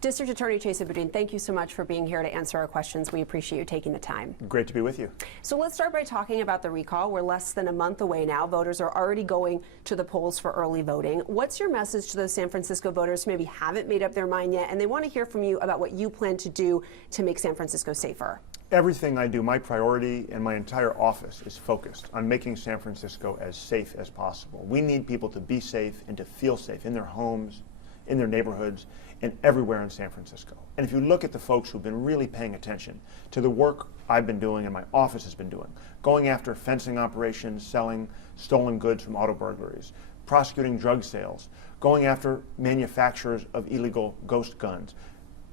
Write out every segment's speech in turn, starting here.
District Attorney Chesa Boudin, thank you so much for being here to answer our questions. We appreciate you taking the time. Great to be with you. So let's start by talking about the recall. We're less than a month away now. Voters are already going to the polls for early voting. What's your message to those San Francisco voters who maybe haven't made up their mind yet and they want to hear from you about what you plan to do to make San Francisco safer? Everything I do, my priority and my entire office is focused on making San Francisco as safe as possible. We need people to be safe and to feel safe in their homes, in their neighborhoods, and everywhere in San Francisco. And if you look at the folks who've been really paying attention to the work I've been doing and my office has been doing, going after fencing operations, selling stolen goods from auto burglaries, prosecuting drug sales, going after manufacturers of illegal ghost guns,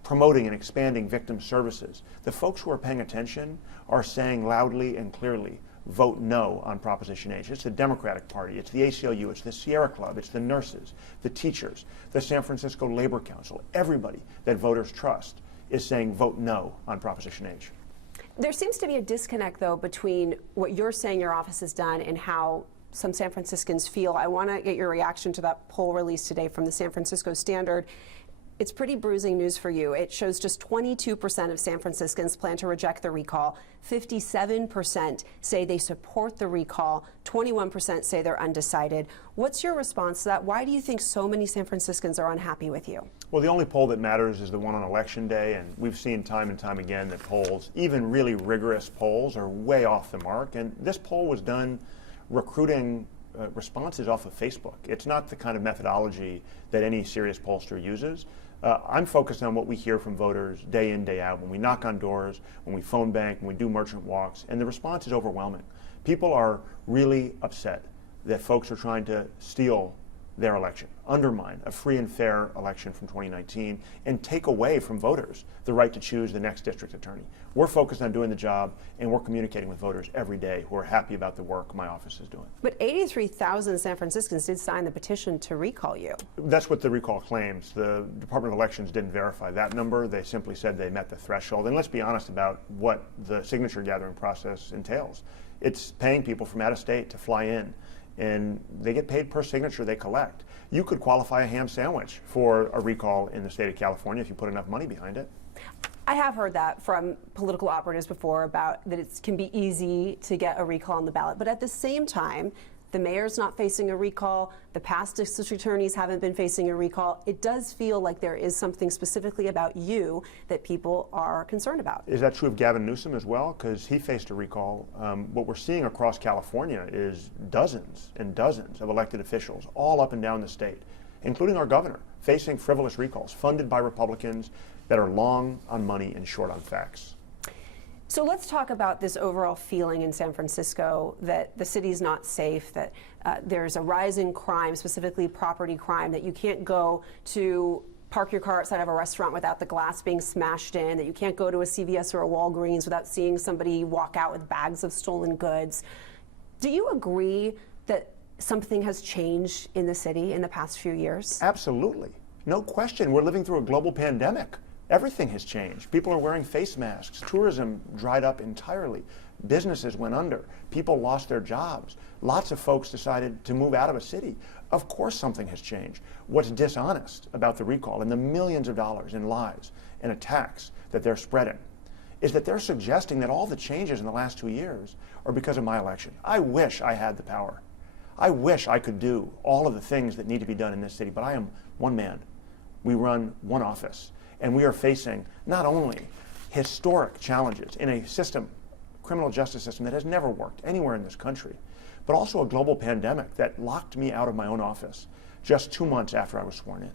promoting and expanding victim services, the folks who are paying attention are saying loudly and clearly, vote no on Proposition H. It's the Democratic Party, it's the ACLU, it's the Sierra Club, it's the nurses, the teachers, the San Francisco Labor Council. Everybody that voters trust is saying vote no on Proposition H. There seems to be a disconnect, though, between what you're saying your office has done and how some San Franciscans feel. I want to get your reaction to that poll released today from the San Francisco Standard. It's pretty bruising news for you. It shows just 22% of San Franciscans plan to reject the recall. 57% say they support the recall. 21% say they're undecided. What's your response to that? Why do you think so many San Franciscans are unhappy with you? Well, the only poll that matters is the one on Election Day, and we've seen time and time again that polls, even really rigorous polls, are way off the mark. And this poll was done recruiting responses off of Facebook. It's not the kind of methodology that any serious pollster uses. I'm focused on what we hear from voters day in, day out, when we knock on doors, when we phone bank, when we do merchant walks, and the response is overwhelming. People are really upset that folks are trying to steal their election, undermine a free and fair election from 2019, and take away from voters the right to choose the next district attorney. We're focused on doing the job, and we're communicating with voters every day who are happy about the work my office is doing. But 83,000 San Franciscans did sign the petition to recall you. That's what the recall claims. The Department of Elections didn't verify that number. They simply said they met the threshold. And let's be honest about what the signature gathering process entails. It's paying people from out of state to fly in, and they get paid per signature they collect. You could qualify a ham sandwich for a recall in the state of California if you put enough money behind it. I have heard that from political operatives before about that it can be easy to get a recall on the ballot. But at the same time, the mayor's not facing a recall. The past district attorneys haven't been facing a recall. It does feel like there is something specifically about you that people are concerned about. Is that true of Gavin Newsom as well? Because he faced a recall. What we're seeing across California is dozens and dozens of elected officials all up and down the state, including our governor, facing frivolous recalls funded by Republicans that are long on money and short on facts. So let's talk about this overall feeling in San Francisco that the city's not safe, that there's a rise in crime, specifically property crime, that you can't go to park your car outside of a restaurant without the glass being smashed in, that you can't go to a CVS or a Walgreens without seeing somebody walk out with bags of stolen goods. Do you agree that something has changed in the city in the past few years? Absolutely. No question. We're living through a global pandemic. Everything has changed. People are wearing face masks. Tourism dried up entirely. Businesses went under. People lost their jobs. Lots of folks decided to move out of a city. Of course something has changed. What's dishonest about the recall and the millions of dollars in lies and attacks that they're spreading is that they're suggesting that all the changes in the last 2 years are because of my election. I wish I had the power. I wish I could do all of the things that need to be done in this city, but I am one man. We run one office. And we are facing not only historic challenges in a system, criminal justice system that has never worked anywhere in this country, but also a global pandemic that locked me out of my own office just 2 months after I was sworn in.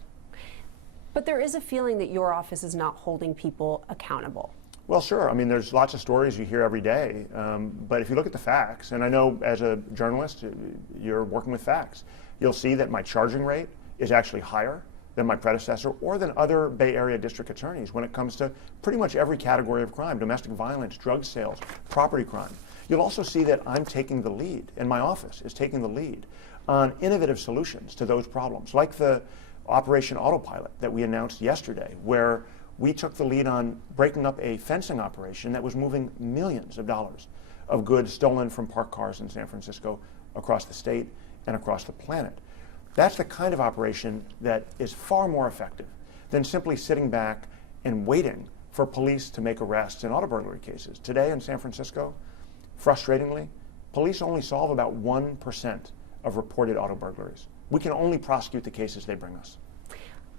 But there is a feeling that your office is not holding people accountable. Well, sure. I mean, there's lots of stories you hear every day. But if you look at the facts, and I know as a journalist, you're working with facts, you'll see that my charging rate is actually higher than my predecessor or than other Bay Area district attorneys when it comes to pretty much every category of crime: domestic violence, drug sales, property crime. You'll also see that I'm taking the lead, and my office is taking the lead on innovative solutions to those problems, like the Operation Autopilot that we announced yesterday, where we took the lead on breaking up a fencing operation that was moving millions of dollars of goods stolen from parked cars in San Francisco across the state and across the planet. That's the kind of operation that is far more effective than simply sitting back and waiting for police to make arrests in auto burglary cases. Today in San Francisco, frustratingly, police only solve about 1% of reported auto burglaries. We can only prosecute the cases they bring us.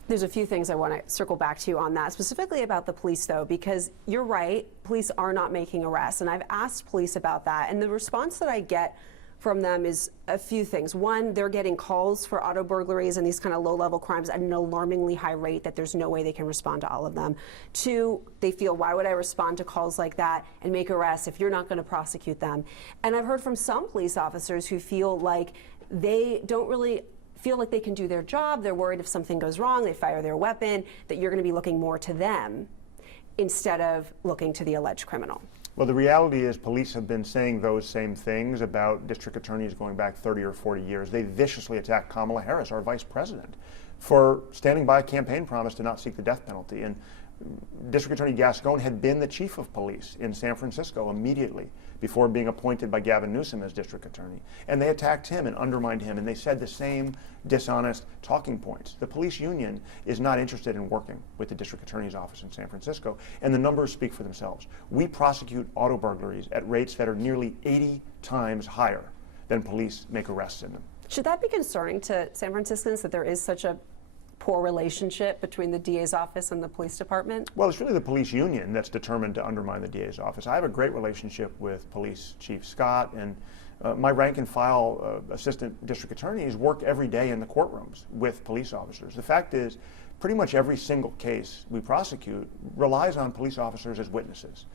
There's a few things I want to circle back to you on that, specifically about the police, though, because you're right, police are not making arrests, and I've asked police about that, and the response that I get from them is a few things. One, they're getting calls for auto burglaries and these kind of low-level crimes at an alarmingly high rate that there's no way they can respond to all of them. Two, they feel, why would I respond to calls like that and make arrests if you're not going to prosecute them? And I've heard from some police officers who feel like they don't really feel like they can do their job. They're worried if something goes wrong, they fire their weapon, that you're going to be looking more to them instead of looking to the alleged criminal. Well, the reality is police have been saying those same things about district attorneys going back 30 or 40 years. They viciously attacked Kamala Harris, our vice president, for standing by a campaign promise to not seek the death penalty. And District Attorney Gascon had been the chief of police in San Francisco immediately before being appointed by Gavin Newsom as district attorney. And they attacked him and undermined him, and they said the same dishonest talking points. The police union is not interested in working with the district attorney's office in San Francisco, and the numbers speak for themselves. We prosecute auto burglaries at rates that are nearly 80 times higher than police make arrests in them. Should that be concerning to San Franciscans that there is such a poor relationship between the DA's office and the police department? Well, it's really the police union that's determined to undermine the DA's office. I have a great relationship with Police Chief Scott, and my rank and file assistant district attorneys work every day in the courtrooms with police officers. The fact is, pretty much every single case we prosecute relies on police officers as witnesses.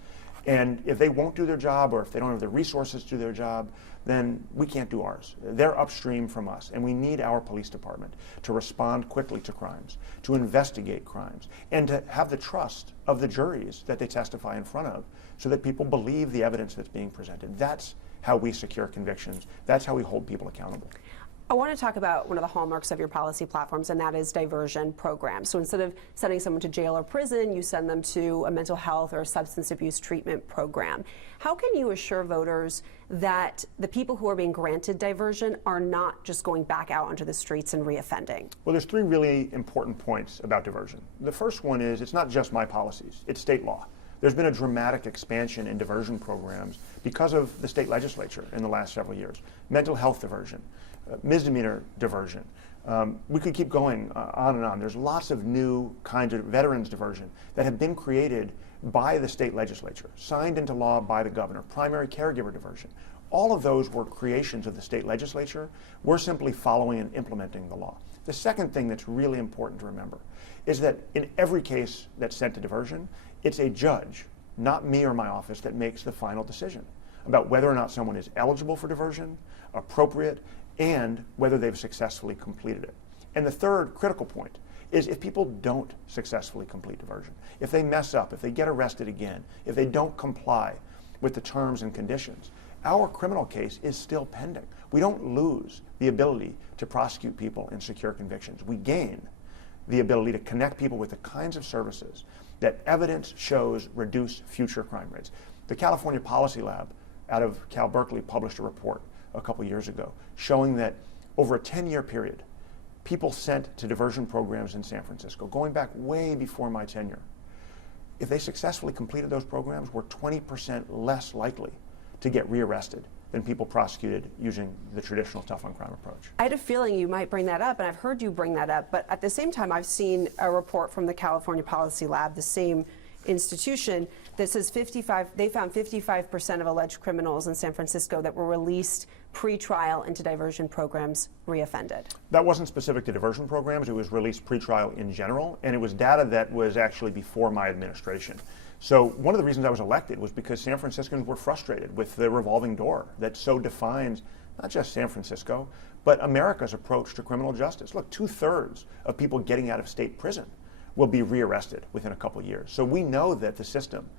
And if they won't do their job, or if they don't have the resources to do their job, then we can't do ours. They're upstream from us, and we need our police department to respond quickly to crimes, to investigate crimes, and to have the trust of the juries that they testify in front of, so that people believe the evidence that's being presented. That's how we secure convictions. That's how we hold people accountable. I want to talk about one of the hallmarks of your policy platforms, and that is diversion programs. So instead of sending someone to jail or prison, you send them to a mental health or a substance abuse treatment program. How can you assure voters that the people who are being granted diversion are not just going back out onto the streets and reoffending? Well, there's three really important points about diversion. The first one is it's not just my policies, it's state law. There's been a dramatic expansion in diversion programs because of the state legislature in the last several years. Mental health diversion, misdemeanor diversion. We could keep going on and on. There's lots of new kinds of veterans diversion that have been created by the state legislature, signed into law by the governor. Primary caregiver diversion. All of those were creations of the state legislature. We're simply following and implementing the law. The second thing that's really important to remember is that in every case that's sent to diversion, it's a judge, not me or my office, that makes the final decision about whether or not someone is eligible for diversion, appropriate, and whether they've successfully completed it. And the third critical point is if people don't successfully complete diversion, if they mess up, if they get arrested again, if they don't comply with the terms and conditions, our criminal case is still pending. We don't lose the ability to prosecute people and secure convictions. We gain the ability to connect people with the kinds of services that evidence shows reduce future crime rates. The California Policy Lab out of Cal Berkeley published a report a couple years ago showing that over a 10-year period, people sent to diversion programs in San Francisco, going back way before my tenure, if they successfully completed those programs, were 20% less likely to get rearrested than people prosecuted using the traditional tough on crime approach. I had a feeling you might bring that up, and I've heard you bring that up, but at the same time, I've seen a report from the California Policy Lab, the same institution, that says they found 55% of alleged criminals in San Francisco that were released pre-trial into diversion programs reoffended. That wasn't specific to diversion programs. It was released pre-trial in general, and it was data that was actually before my administration. So one of the reasons I was elected was because San Franciscans were frustrated with the revolving door that so defines not just San Francisco, but America's approach to criminal justice. Look, 2/3 of people getting out of state prison will be rearrested within a couple years. So we know that the system,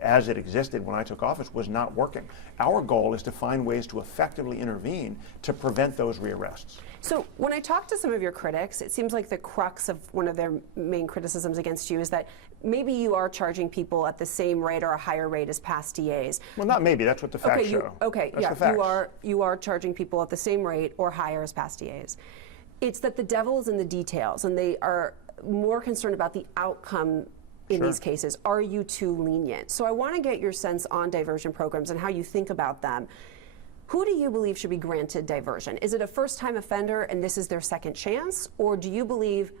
as it existed when I took office, was not working. Our goal is to find ways to effectively intervene to prevent those rearrests. So when I talk to some of your critics, it seems like the crux of one of their main criticisms against you is that maybe you are charging people at the same rate or a higher rate as past DAs. Well, not maybe. That's what the facts show. That's the facts. You are charging people at the same rate or higher as past DAs. It's that the devil is in the details, and they are more concerned about the outcome in Sure. these cases. Are you too lenient? So I want to get your sense on diversion programs and how you think about them. Who do you believe should be granted diversion? Is it a first-time offender and this is their second chance? Or do you believe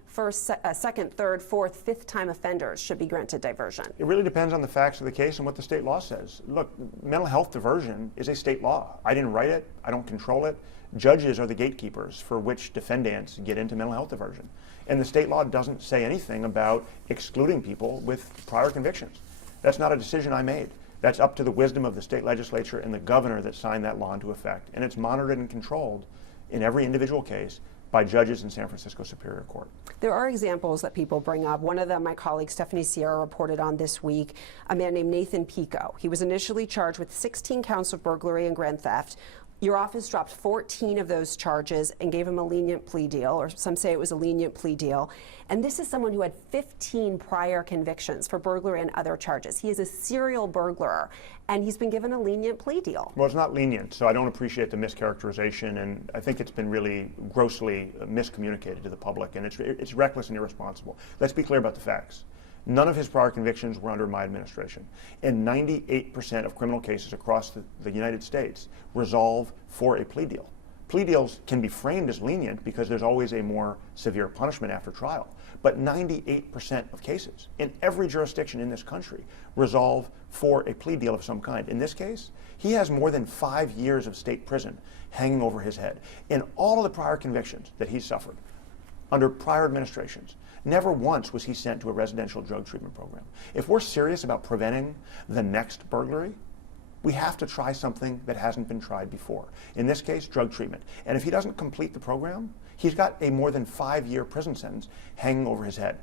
second, third, fourth, fifth-time offenders should be granted diversion? It really depends on the facts of the case and what the state law says. Look, mental health diversion is a state law. I didn't write it. I don't control it. Judges are the gatekeepers for which defendants get into mental health diversion. And the state law doesn't say anything about excluding people with prior convictions. That's not a decision I made. That's up to the wisdom of the state legislature and the governor that signed that law into effect. And it's monitored and controlled in every individual case by judges in San Francisco Superior Court. There are examples that people bring up. One of them, my colleague Stephanie Sierra reported on this week, a man named Nathan Pico. He was initially charged with 16 counts of burglary and grand theft. Your office dropped 14 of those charges and gave him a lenient plea deal, or some say it was a lenient plea deal. And this is someone who had 15 prior convictions for burglary and other charges. He is a serial burglar, and he's been given a lenient plea deal. Well, it's not lenient, so I don't appreciate the mischaracterization, and I think it's been really grossly miscommunicated to the public, and it's reckless and irresponsible. Let's be clear about the facts. None of his prior convictions were under my administration. And 98% of criminal cases across the United States resolve for a plea deal. Plea deals can be framed as lenient because there's always a more severe punishment after trial. But 98% of cases in every jurisdiction in this country resolve for a plea deal of some kind. In this case, he has more than 5 years of state prison hanging over his head. In all of the prior convictions that he suffered under prior administrations, never once was he sent to a residential drug treatment program. If we're serious about preventing the next burglary, we have to try something that hasn't been tried before. In this case, drug treatment. And if he doesn't complete the program, he's got a more than 5-year prison sentence hanging over his head.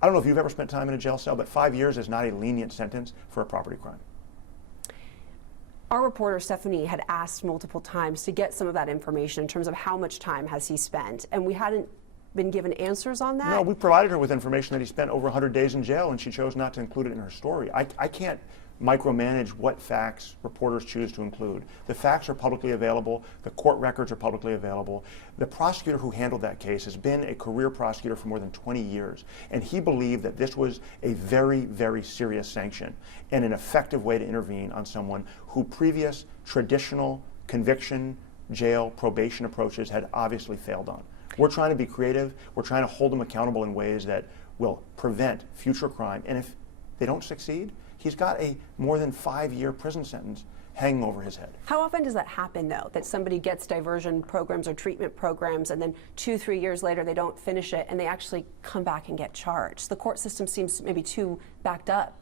I don't know if you've ever spent time in a jail cell, but 5 years is not a lenient sentence for a property crime. Our reporter, Stephanie, had asked multiple times to get some of that information in terms of how much time has he spent, and we hadn't been given answers on that? No, we provided her with information that he spent over 100 days in jail, and she chose not to include it in her story. I can't micromanage what facts reporters choose to include. The facts are publicly available. The court records are publicly available. The prosecutor who handled that case has been a career prosecutor for more than 20 years, and he believed that this was a very, very serious sanction and an effective way to intervene on someone who previous traditional conviction, jail, probation approaches had obviously failed on. We're trying to be creative. We're trying to hold them accountable in ways that will prevent future crime. And if they don't succeed, he's got a more than 5-year prison sentence hanging over his head. How often does that happen, though, that somebody gets diversion programs or treatment programs and then 2-3 years later they don't finish it and they actually come back and get charged? The court system seems maybe too backed up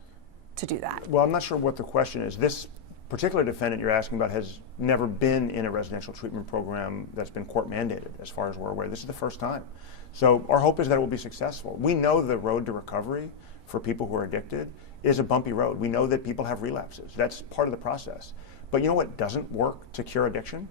to do that. Well, I'm not sure what the question is. This particular defendant you're asking about has never been in a residential treatment program that's been court mandated, as far as we're aware. This is the first time. So our hope is that it will be successful. We know the road to recovery for people who are addicted is a bumpy road. We know that people have relapses. That's part of the process. But you know what doesn't work to cure addiction?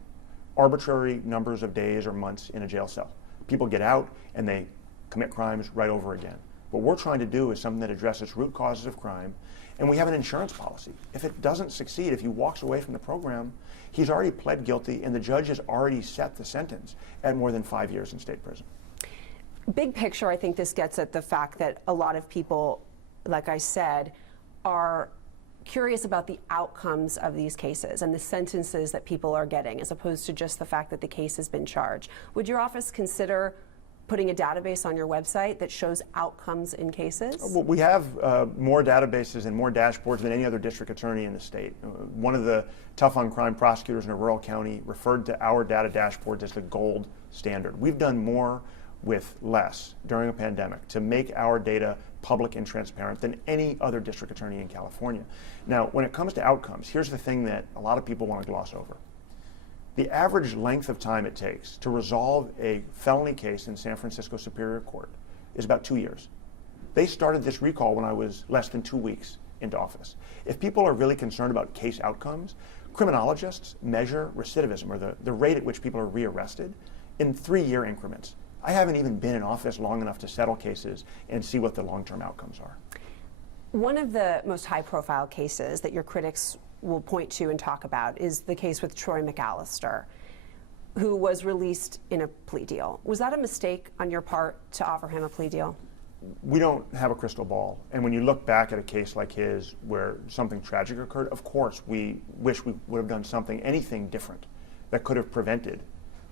Arbitrary numbers of days or months in a jail cell. People get out and they commit crimes right over again. What we're trying to do is something that addresses root causes of crime, and we have an insurance policy. If it doesn't succeed, if he walks away from the program, he's already pled guilty and the judge has already set the sentence at more than 5 years in state prison. Big picture, I think this gets at the fact that a lot of people, like I said, are curious about the outcomes of these cases and the sentences that people are getting, as opposed to just the fact that the case has been charged. Would your office consider putting a database on your website that shows outcomes in cases? Well, we have more databases and more dashboards than any other district attorney in the state. One of the tough on crime prosecutors in a rural county referred to our data dashboards as the gold standard. We've done more with less during a pandemic to make our data public and transparent than any other district attorney in California. Now, when it comes to outcomes, here's the thing that a lot of people want to gloss over. The average length of time it takes to resolve a felony case in San Francisco Superior Court is about 2 years. They started this recall when I was less than 2 weeks into office. If people are really concerned about case outcomes, criminologists measure recidivism, or the rate at which people are rearrested, in 3-year increments. I haven't even been in office long enough to settle cases and see what the long-term outcomes are. One of the most high-profile cases that your critics will point to and talk about is the case with Troy McAllister, who was released in a plea deal. Was that a mistake on your part to offer him a plea deal? we don't have a crystal ball. And when you look back at a case like his where something tragic occurred, of course we wish we would have done anything different that could have prevented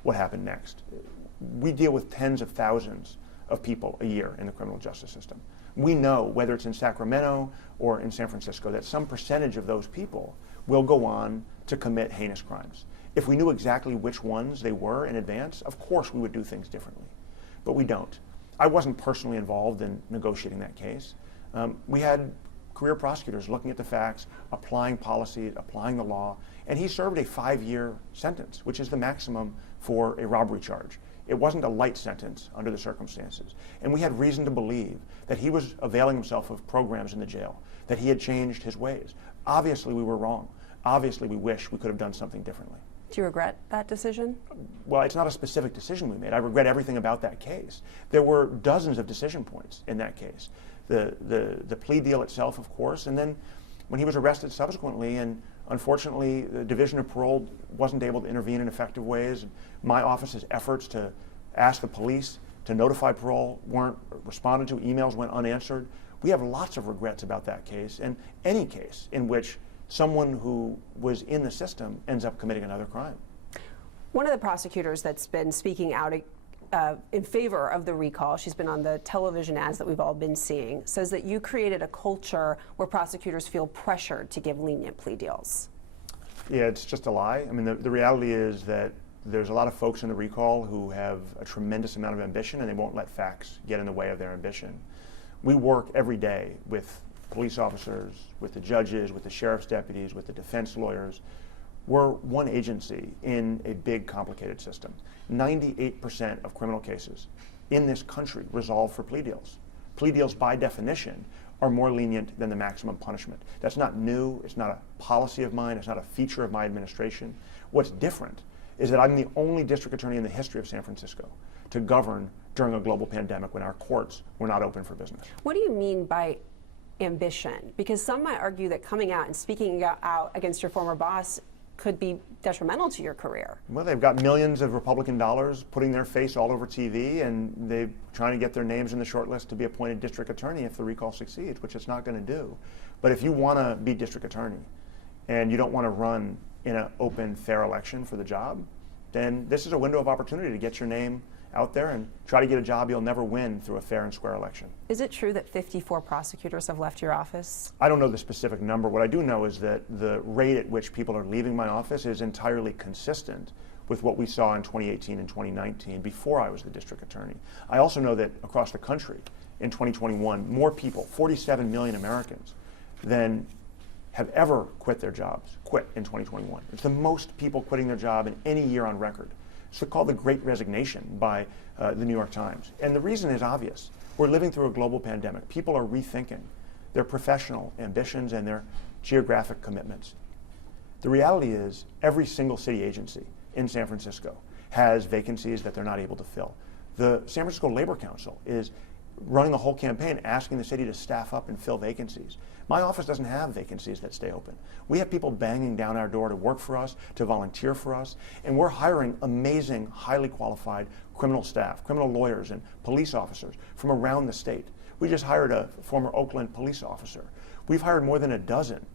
what happened next. We deal with tens of thousands of people a year in the criminal justice system. We know, whether it's in Sacramento or in San Francisco, that some percentage of those people will go on to commit heinous crimes. If we knew exactly which ones they were in advance, of course we would do things differently. But we don't. I wasn't personally involved in negotiating that case. We had career prosecutors looking at the facts, applying policy, applying the law, and he served a 5-year sentence, which is the maximum for a robbery charge. It wasn't a light sentence under the circumstances. And we had reason to believe that he was availing himself of programs in the jail, that he had changed his ways. Obviously, we were wrong. Obviously, we wish we could have done something differently. Do you regret that decision? Well, it's not a specific decision we made. I regret everything about that case. There were dozens of decision points in that case. The plea deal itself, of course, and then when he was arrested subsequently, and unfortunately the Division of Parole wasn't able to intervene in effective ways. My office's efforts to ask the police to notify parole weren't responded to, emails went unanswered. We have lots of regrets about that case, and any case in which someone who was in the system ends up committing another crime. One of the prosecutors that's been speaking out in favor of the recall, she's been on the television ads that we've all been seeing, says that you created a culture where prosecutors feel pressured to give lenient plea deals. Yeah, it's just a lie. I mean, the reality is that there's a lot of folks in the recall who have a tremendous amount of ambition, and they won't let facts get in the way of their ambition. We work every day with police officers, with the judges, with the sheriff's deputies, with the defense lawyers. We're one agency in a big, complicated system. 98% of criminal cases in this country resolve for plea deals. Plea deals, by definition, are more lenient than the maximum punishment. That's not new. It's not a policy of mine. It's not a feature of my administration. What's different is that I'm the only district attorney in the history of San Francisco to govern during a global pandemic when our courts were not open for business. What do you mean by ambition? Because some might argue that coming out and speaking out against your former boss could be detrimental to your career. Well, they've got millions of Republican dollars putting their face all over TV, and they're trying to get their names in the short list to be appointed district attorney if the recall succeeds, which it's not going to do. But if you want to be district attorney and you don't want to run in an open, fair election for the job, then this is a window of opportunity to get your name out there and try to get a job you'll never win through a fair and square election. Is it true that 54 prosecutors have left your office? I don't know the specific number. What I do know is that the rate at which people are leaving my office is entirely consistent with what we saw in 2018 and 2019 before I was the district attorney. I also know that across the country in 2021, more people, 47 million Americans, than have ever quit their jobs, quit in 2021. It's the most people quitting their job in any year on record. It's called the Great Resignation by the New York Times. And the reason is obvious. We're living through a global pandemic. People are rethinking their professional ambitions and their geographic commitments. The reality is every single city agency in San Francisco has vacancies that they're not able to fill. The San Francisco Labor Council is running a whole campaign asking the city to staff up and fill vacancies. My office doesn't have vacancies that stay open. We have people banging down our door to work for us, to volunteer for us, and we're hiring amazing, highly qualified criminal staff, criminal lawyers and police officers from around the state. We just hired a former Oakland police officer. We've hired more than a dozen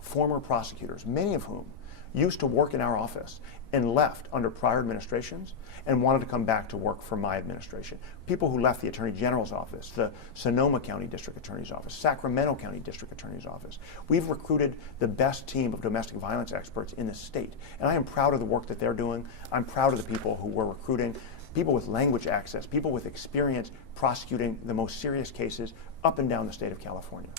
former prosecutors, many of whom used to work in our office and left under prior administrations and wanted to come back to work for my administration. People who left the Attorney General's office, the Sonoma County District Attorney's office, Sacramento County District Attorney's office. We've recruited the best team of domestic violence experts in the state, and I am proud of the work that they're doing. I'm proud of the people who we're recruiting, people with language access, people with experience prosecuting the most serious cases up and down the state of California.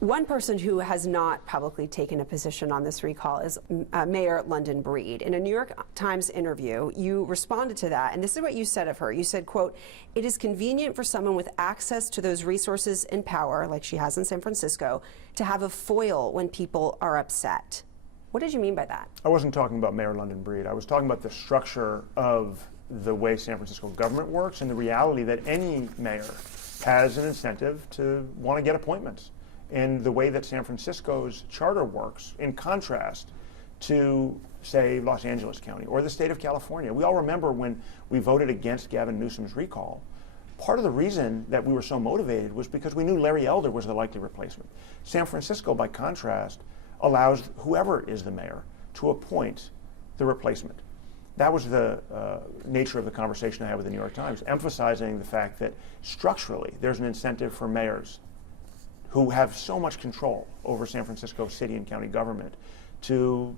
One person who has not publicly taken a position on this recall is Mayor London Breed. In a New York Times interview, you responded to that, and this is what you said of her. You said, quote, "It is convenient for someone with access to those resources and power, like she has in San Francisco, to have a foil when people are upset." What did you mean by that? I wasn't talking about Mayor London Breed. I was talking about the structure of the way San Francisco government works and the reality that any mayor has an incentive to want to get appointments. And the way that San Francisco's charter works, in contrast to, say, Los Angeles County or the state of California. We all remember when we voted against Gavin Newsom's recall, Part of the reason that we were so motivated was because we knew Larry Elder was the likely replacement. San Francisco, by contrast, allows whoever is the mayor to appoint the replacement. That was the nature of the conversation I had with the New York Times, emphasizing the fact that structurally there's an incentive for mayors who have so much control over San Francisco city and county government to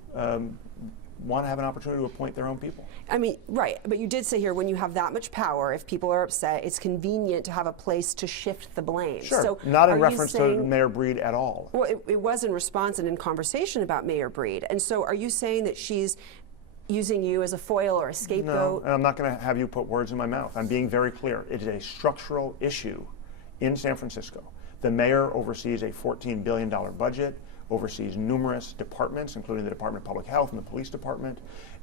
want to have an opportunity to appoint their own people. I mean, right, but you did say here, when you have that much power, if people are upset, it's convenient to have a place to shift the blame. Sure, so not in reference to Mayor Breed at all. Well, it was in response and in conversation about Mayor Breed. And so are you saying that she's using you as a foil or a scapegoat? No, and I'm not going to have you put words in my mouth. I'm being very clear. It is a structural issue in San Francisco. The mayor oversees a $14 billion budget, oversees numerous departments, including the Department of Public Health and the Police Department,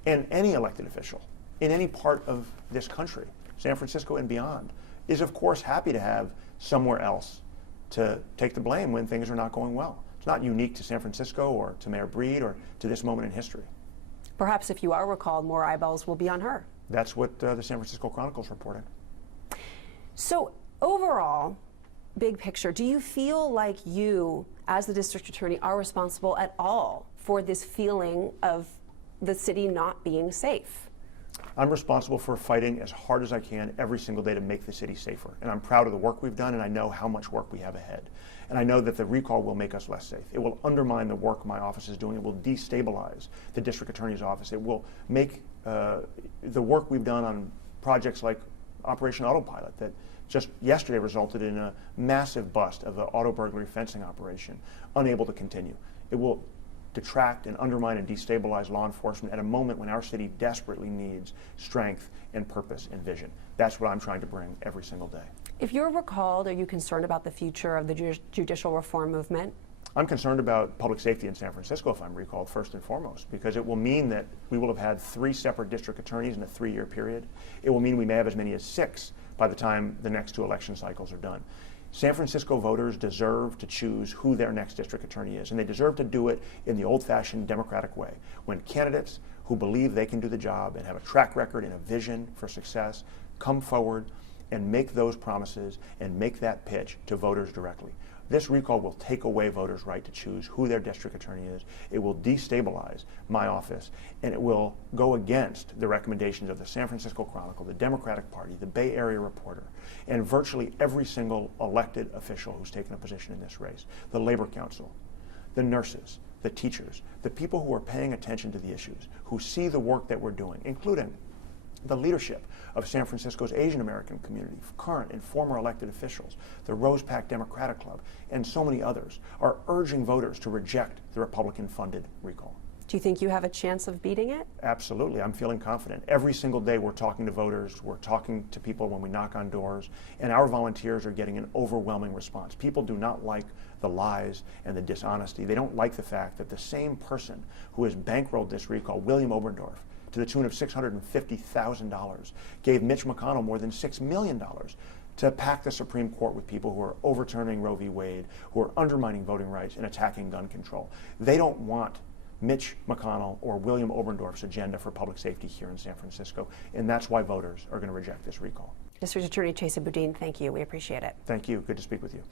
and any elected official in any part of this country, San Francisco and beyond, is of course happy to have somewhere else to take the blame when things are not going well. It's not unique to San Francisco or to Mayor Breed or to this moment in history. Perhaps if you are recalled, more eyeballs will be on her. That's what the San Francisco Chronicle's reported. So overall, big picture, do you feel like you, as the district attorney, are responsible at all for this feeling of the city not being safe? I'm responsible for fighting as hard as I can every single day to make the city safer. And I'm proud of the work we've done, and I know how much work we have ahead. And I know that the recall will make us less safe. It will undermine the work my office is doing. It will destabilize the district attorney's office. It will make the work we've done on projects like Operation Autopilot that just yesterday resulted in a massive bust of the auto burglary fencing operation, unable to continue. It will detract and undermine and destabilize law enforcement at a moment when our city desperately needs strength and purpose and vision. That's what I'm trying to bring every single day. If you're recalled, are you concerned about the future of the judicial reform movement? I'm concerned about public safety in San Francisco if I'm recalled, first and foremost, because it will mean that we will have had 3 separate district attorneys in a 3-year period. It will mean we may have as many as 6 by the time the next 2 election cycles are done. San Francisco voters deserve to choose who their next district attorney is, and they deserve to do it in the old-fashioned democratic way, when candidates who believe they can do the job and have a track record and a vision for success come forward and make those promises and make that pitch to voters directly. This recall will take away voters' right to choose who their district attorney is. It will destabilize my office, and it will go against the recommendations of the San Francisco Chronicle, the Democratic Party, the Bay Area Reporter, and virtually every single elected official who's taken a position in this race. The Labor Council, the nurses, the teachers, the people who are paying attention to the issues, who see the work that we're doing, including the leadership of San Francisco's Asian American community, current and former elected officials, the Rose Pack Democratic Club, and so many others, are urging voters to reject the Republican-funded recall. Do you think you have a chance of beating it? Absolutely. I'm feeling confident. Every single day we're talking to voters, we're talking to people when we knock on doors, and our volunteers are getting an overwhelming response. People do not like the lies and the dishonesty. They don't like the fact that the same person who has bankrolled this recall, William Oberndorf, to the tune of $650,000, gave Mitch McConnell more than $6 million to pack the Supreme Court with people who are overturning Roe v. Wade, who are undermining voting rights and attacking gun control. They don't want Mitch McConnell or William Oberndorf's agenda for public safety here in San Francisco, and that's why voters are going to reject this recall. District Attorney Chesa Boudin, thank you. We appreciate it. Thank you. Good to speak with you.